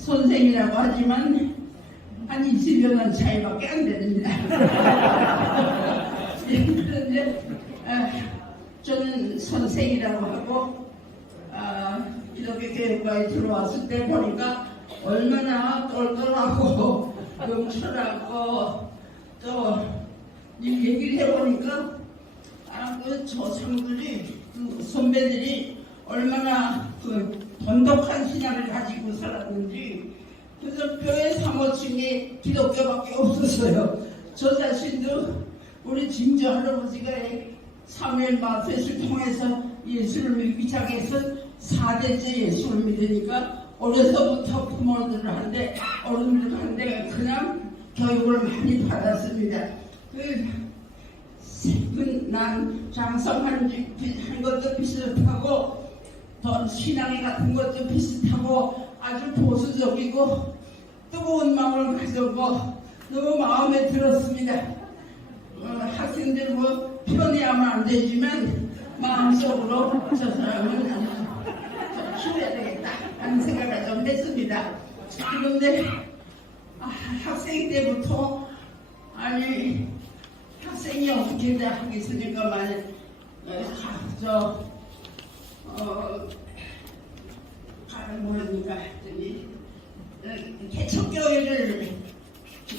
선생이라고 하지만 한 20여 년 차이밖에 안 됩니다. 예, 그런데 아, 저는 선생이라고 하고 아, 기독교 교육과에 들어왔을 때 보니까 얼마나 똘똘하고 용철하고 또이 얘기를 해보니까 아, 그 조상들이 그 선배들이 얼마나 그 돈독한 신앙을 가지고 살았는지 그래서 교회 사모층이 기독교밖에 없었어요. 저 자신도 우리 진주 할아버지가 사무엘 마켓을 통해서 예수를 믿기 시작해서 4대째 예수를 믿으니까 어려서부터 부모들한테 어른들한테 그냥 교육을 많이 받았습니다. 그, 그, 난 장성한 지- 한 것도 비슷하고 더 신앙이 같은 것도 비슷하고 아주 보수적이고 뜨거운 마음을 가졌고 너무 마음에 들었습니다. 어, 학생들 뭐 편애하면 안 되지만 마음속으로 저 사람은 아주 좀 키워야 되겠다 하는 생각을 좀 했습니다. 그런데 아, 학생 때부터 아니 학생이 어떻게 돼 하겠습니까? 만약 어, 가- 저 어, 어, 개척교회를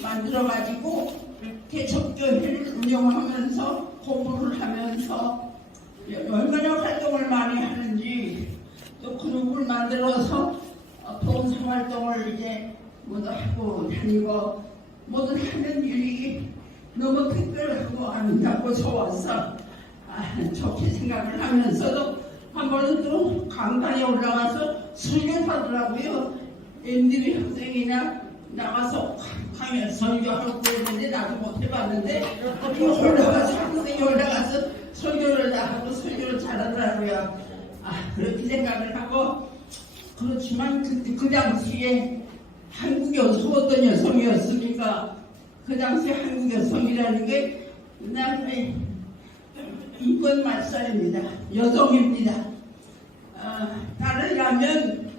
만들어가지고 개척교회를 운영하면서 공부를 하면서 얼마나 활동을 많이 하는지 또 그룹을 만들어서 어, 봉사활동을 이제 모두 하고 다니고 모두 하는 일이 너무 특별하고 아름답고 좋아서 아, 좋게 생각을 하면서도 한 번은 또 강단에 올라가서 설교하더라고요. MDB 학생이나 나가서 강연 설교하고 그랬는데 나도 못 해봤는데 올라가서 학생이 올라가서 설교를 다 하고 설교를 잘하더라고요. 아 그렇게 생각을 하고 그렇지만 그, 그 당시에 한국 여성 어떤 여성이었습니까? 그 당시 한국 여성이라는 게 그다음에 인권 말살입니다. 여성입니다. 아, 딸이라면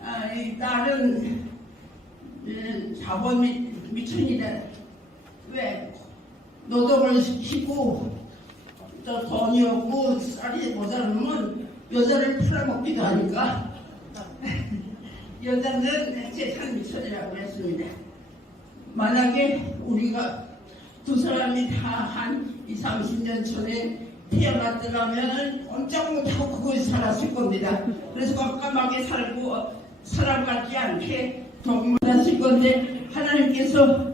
아, 이 딸은 음, 자본 미, 미천이다. 왜 노동을 시키고 또 돈이 없고 쌀이 모자르면 여자를 팔아먹기도 하니까 여자는 재산 미천이라고 했습니다. 만약에 우리가 두 사람이 다 한 2, 30년 전에 태어났더라면 꼼짝 못하고 그곳에 살았을 겁니다. 그래서 깜깜하게 살고 같지 않게 동물하실 건데 하나님께서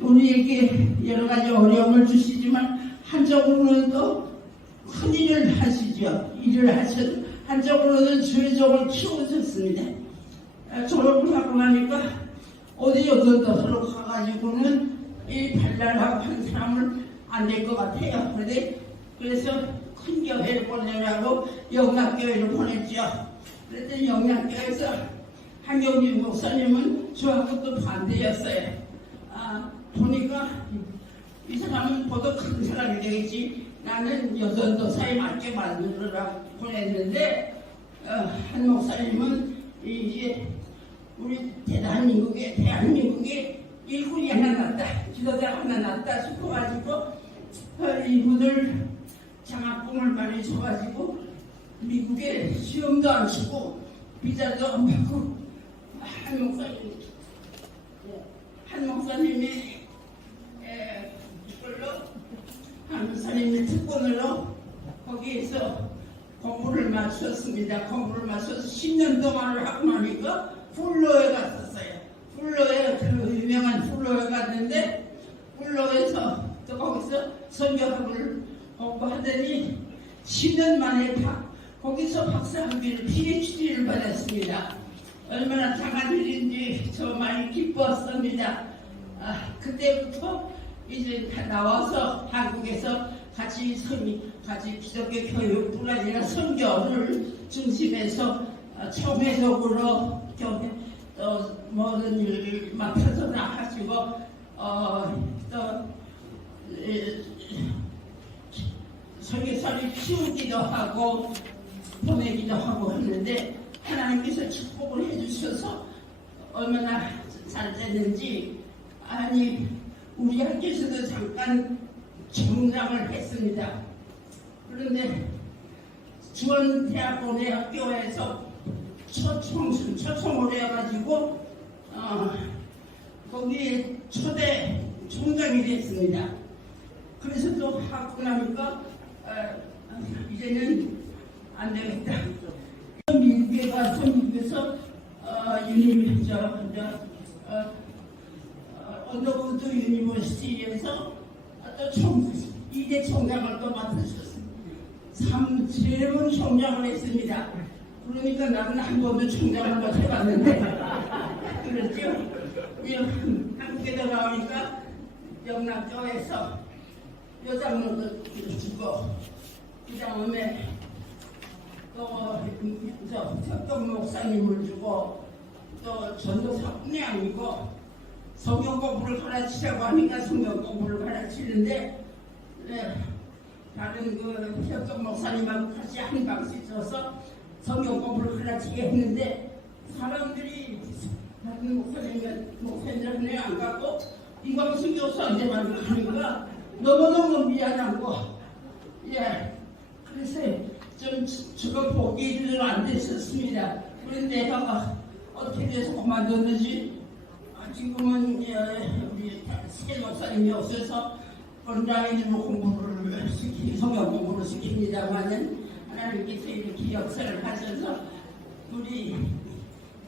우리에게 여러 가지 어려움을 주시지만 한쪽으로는 또 큰 일을 하시죠. 일을 하셔 한쪽으로는 주의적을 키워줬습니다. 아, 졸업을 하고 나니까 어디 어디도 서로 가가지고는 이 발랄하고 한 사람을 안 될 것 같아요. 그런데 그래서 큰 교회를 보내라고 영락교회를 보냈죠. 그랬더니 영락교회에서 한경진 목사님은 저하고 또 반대였어요. 아, 보니까 이 사람은 보다 큰 사람이 되겠지. 나는 여전도사에 맞게 만들어라 보냈는데 어, 한 목사님은 이제 우리 대한민국에 대한민국에 일꾼이 하나 났다 지도자 하나 났다 싶어가지고 어, 이분을 장학금을 많이 줘가지고 미국에 시험도 안 치고 비자도 안 받고 한 목사님 한 목사님이 에, 이걸로 한 목사님의 특권으로 거기에서 공부를 마쳤습니다. 공부를 마쳐서 10년 동안을 하고 나니까 훌로에 갔었어요. 훌로에 그 유명한 훌로에 갔는데 훌로에서 또 거기서 선교학을 공부하더니 10년 만에 박, 거기서 박사 학위를 PhD를 받았습니다. 얼마나 장한 일인지 저 많이 기뻤습니다. 아, 그때부터 이제 다 나와서 한국에서 같이 성, 같이 기독교 교육뿐 아니라 선교를 중심해서 어, 총회적으로 교회 또 모든 일을 맡아서 나가시고 어, 또 에, 설교사를 키우기도 하고 보내기도 하고 했는데 하나님께서 축복을 해주셔서 얼마나 잘 됐는지 아니 우리 학교에서도 잠깐 정장을 했습니다. 그런데 주원대학원의 학교에서 초청 초청을 해가지고 어, 거기에 초대 총장이 됐습니다. 그래서 또 하고 나니까 어, 이제는 안 되겠다. 미국에 가서 미국에서 어, 어, 어, 언더우드 유니버시티에서 또 총, 이대 총장을 또 맡으셨습니다. 삼, 세번 총장을 했습니다. 그러니까 나는 한 번도 총장을 못 해봤는데, 그렇죠? 이 한국에 들어가니까 영락교에서 주고, 그 다음에 또저 석경 목사님을 주고 또 전도사 분양이고 성경 공부를 가르치자고 하니까 성경 공부를 가르치는데 네, 다른 그 석경 목사님하고 같이 한 방씩 써서 성경 공부를 가르치게 했는데 사람들이 다른 목사님 목사님들은 안 가고 이광수 교수한테만 가니까 너무너무 미안하고 예 그래서 좀 저- 저거 보기는 안 됐었습니다. 그런데 내가 어떻게 돼서 그만뒀는지 아, 지금은 예, 우리 새 목사님이 없어서 온라인으로 공부를 시키 성경 공부를 시킵니다만은 하나님께서 이렇게 역사를 하셔서 우리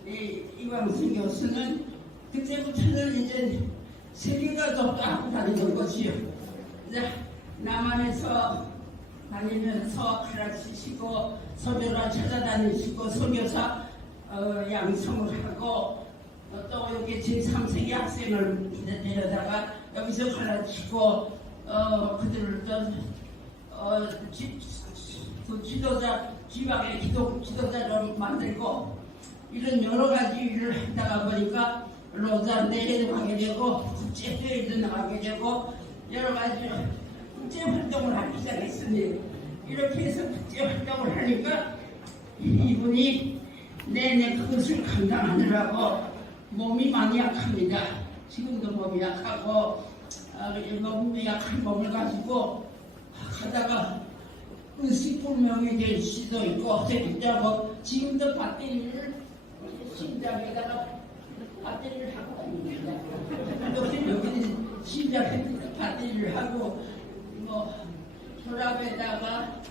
이 이광수 교수는 그때부터는 이제 세계가 더 하고 다니는 것이요. 남한에서 다니면서 가르치시고 서교라 찾아다니시고 서교사 어, 양성을 하고 어, 또 여기 제3세기 학생을 데려다가 여기서 가르치고 어, 그들을 또 어, 지, 그 지도자 지방의 기도, 지도자로 만들고 이런 여러 가지 일을 했다가 보니까 로자 내에도 가게 되고 국제대회도 나가게 되고 여러 가지 국제 활동을 하기 시작했습니다. 이렇게 해서 국제 활동을 하니까 이분이 내내 그것을 감당하느라고 몸이 많이 약합니다. 지금도 몸이 약하고 아, 이 몸이 약한 몸을 가지고 가다가 의식불명이 될 수도 있고 있다고 지금도 배터리를 심장에다가 배터리를 하고 다닙니다. 여기 여기 심장에 배터리를 하고 뭐 혈압에다가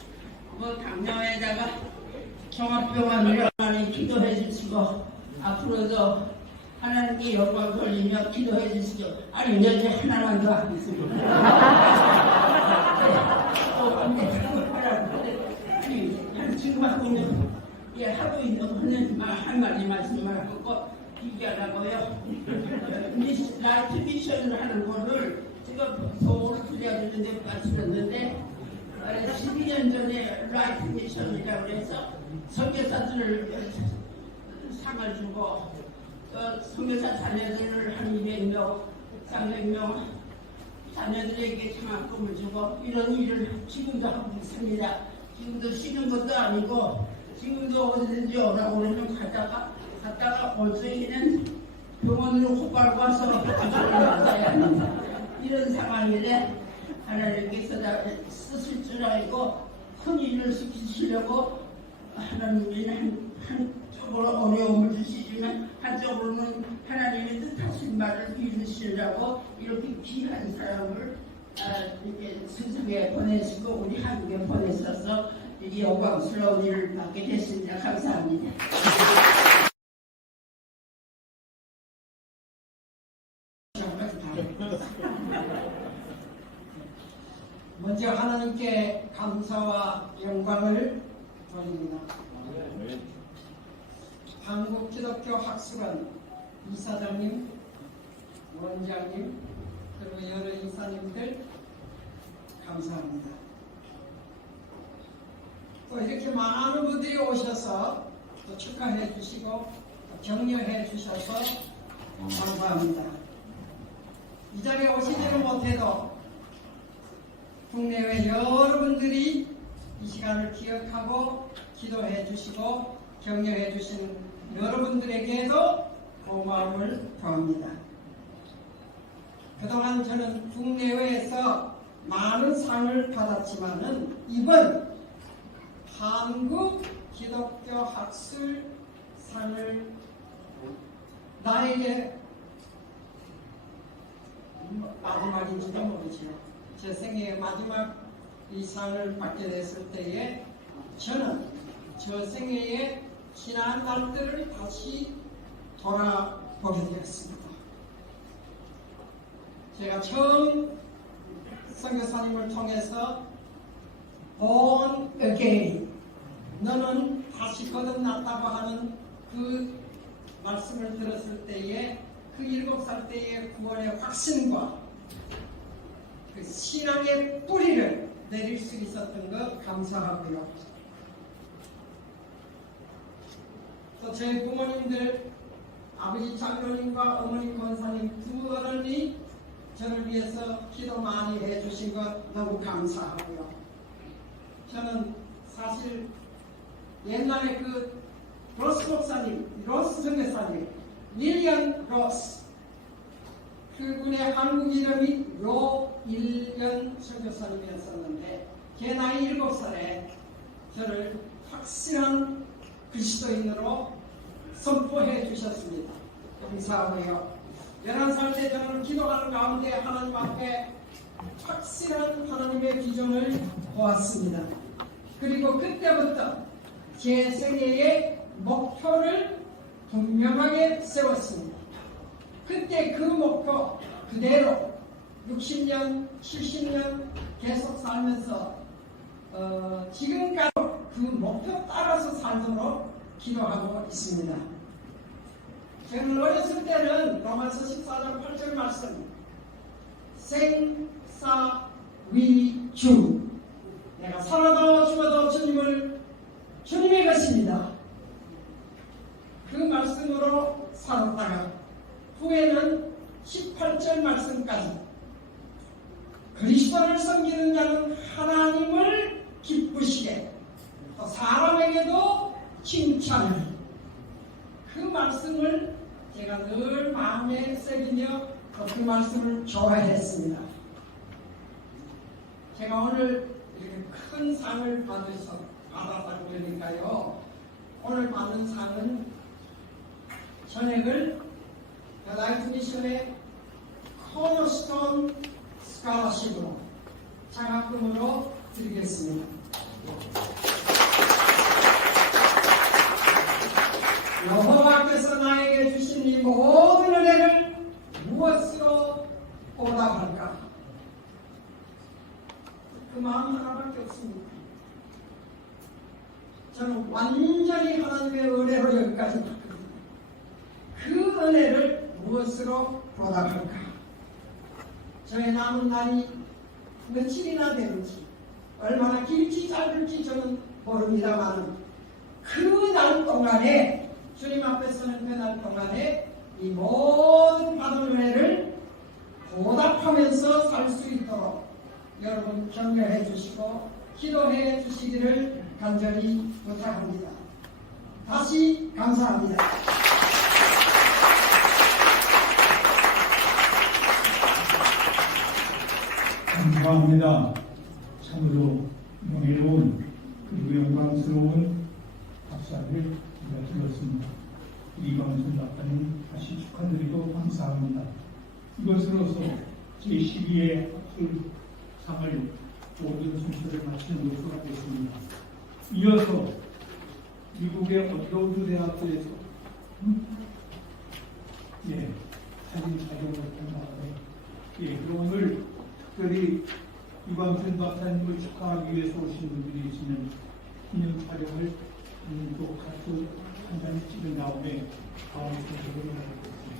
뭐 당뇨에다가 종합병원을 많이 기도해 주시고 앞으로도 하나님께 영광 돌리며 기도해 주시죠. 아니 이제 하나만 더 하겠습니다. 어, 하라고. 아니 지금 하고 있는 예 하고 있는 말- 한 마디 말씀을 하고 얘기하라고요. 미시- 라이트 미션을 하는 거를 제가 서울 부자들인데 빠뜨렸는데 12년 전에 라이트 미션이라고 해서 선교사들을 상을 주고 또 선교사 자녀들을 한 200명, 300명 자녀들에게 장학금을 주고 이런 일을 지금도 하고 있습니다. 지금도 쉬는 것도 아니고 지금도 어디든지 오라고 그러면 가다가 갔다가 올수있는 병원으로 가서 맞아야 합니다. 이런 상황이래 하나님께서 다 쓰실 줄 알고 큰 일을 시키시려고 하나님이 한, 한쪽으로 어려움을 주시지만 한쪽으로는 하나님의 뜻하신 말을 이루시려고 이렇게 귀한 사람을 아, 이렇게 세상에 보내시고 우리 한국에 보내셔서 이 영광스러운 일을 받게 됐습니다. 감사합니다. 먼저 하나님께 감사와 영광을 돌립니다. 한국기독교 학술원 이사장님, 원장님, 그리고 여러 이사님들 감사합니다. 또 이렇게 많은 분들이 오셔서 또 축하해 주시고 또 격려해 주셔서 감사합니다. 이 자리에 오시지는 못해도 국내외 여러분들이 이 시간을 기억하고 기도해 주시고 격려해 주신 여러분들에게도 고마움을 표합니다. 그동안 저는 국내외에서 많은 상을 받았지만은 이번 한국 기독교 학술 상을 나에게 마지막인지도 모르지요. 제 생애의 마지막 이 상을 받게 됐을 때에 저는 저 생애의 지난 날들을 다시 돌아보게 되었습니다. 제가 처음 선교사님을 통해서 born again 너는 다시 거듭났다고 하는 그 말씀을 들었을 때에 그 일곱 살 때의 구원의 확신과 그 신앙의 뿌리를 내릴 수 있었던 것 감사하고요. 또 저희 부모님들 아버지 장로님과 어머니 권사님 두 어른이 저를 위해서 기도 많이 해주신 것 너무 감사하고요. 저는 사실 옛날에 그 로스 목사님, 로스 선교사님, 윌리엄 로스 그분의 한국 이름이 로일년 선교사님이었었는데 제 나이 일곱 살에 저를 확실한 그리스도인으로 선포해 주셨습니다. 감사하고요. 11살 때 저는 기도하는 가운데 하나님 앞에 확실한 하나님의 비전을 보았습니다. 그리고 그때부터 제 생애의 목표를 분명하게 세웠습니다. 그때 그 목표 그대로 60년, 70년 계속 살면서 어, 지금까지 그 목표 따라서 살도록 기도하고 있습니다. 저는 어렸을 때는 로마서 14장 8절 말씀 생사위주 내가 살아도 죽어도 주님을 주님의 것입니다. 그 말씀으로 살았다가 후에는 18절 말씀까지 그리스도를 섬기는 자는 하나님을 기쁘시게 또 사람에게도 칭찬을 그 말씀을 제가 늘 마음에 새기며 또그 말씀을 좋아했습니다. 제가 오늘 이렇게 큰 상을 받으서 받았다고 그러니까요. 오늘 받은 상은 전액을 라이트 미션의 코너스톤 스카라십으로 장학금으로 드리겠습니다. 여호와께서 나에게 주신 이 모든 은혜를 무엇으로 보답할까? 그 마음 하나밖에 없습니다. 저는 완전히 하나님의 은혜로 여기까지 왔거든요. 그 은혜를 무엇으로 보답할까? 저의 남은 날이 며칠이나 되는지 얼마나 길지 짧을지 저는 모릅니다만 그 날 동안에 주님 앞에 서는 그 날 동안에 이 모든 받은 은혜를 보답하면서 살 수 있도록 여러분 격려해 주시고 기도해 주시기를 간절히 부탁합니다. 다시 감사합니다. 감사합니다. 참으로 명예로운 그리고 영광스러운 박사를 들었습니다. 이광순 박사님 다시 축하드리고 감사합니다. 이것으로서 제12회 학술 상을 모든 순서를 마치는 것으로 하겠습니다. 이어서 미국의 어드로드 대학교에서 음? 예, 사진 촬영을 통하는데 예, 그럼 오늘 특별히 이광준 박사님을 축하하기 위해서 오신 분들이 있으면 기념 촬영을 음, 또 같이 한 장씩 찍은 다음에 다음 순서로 하겠습니다.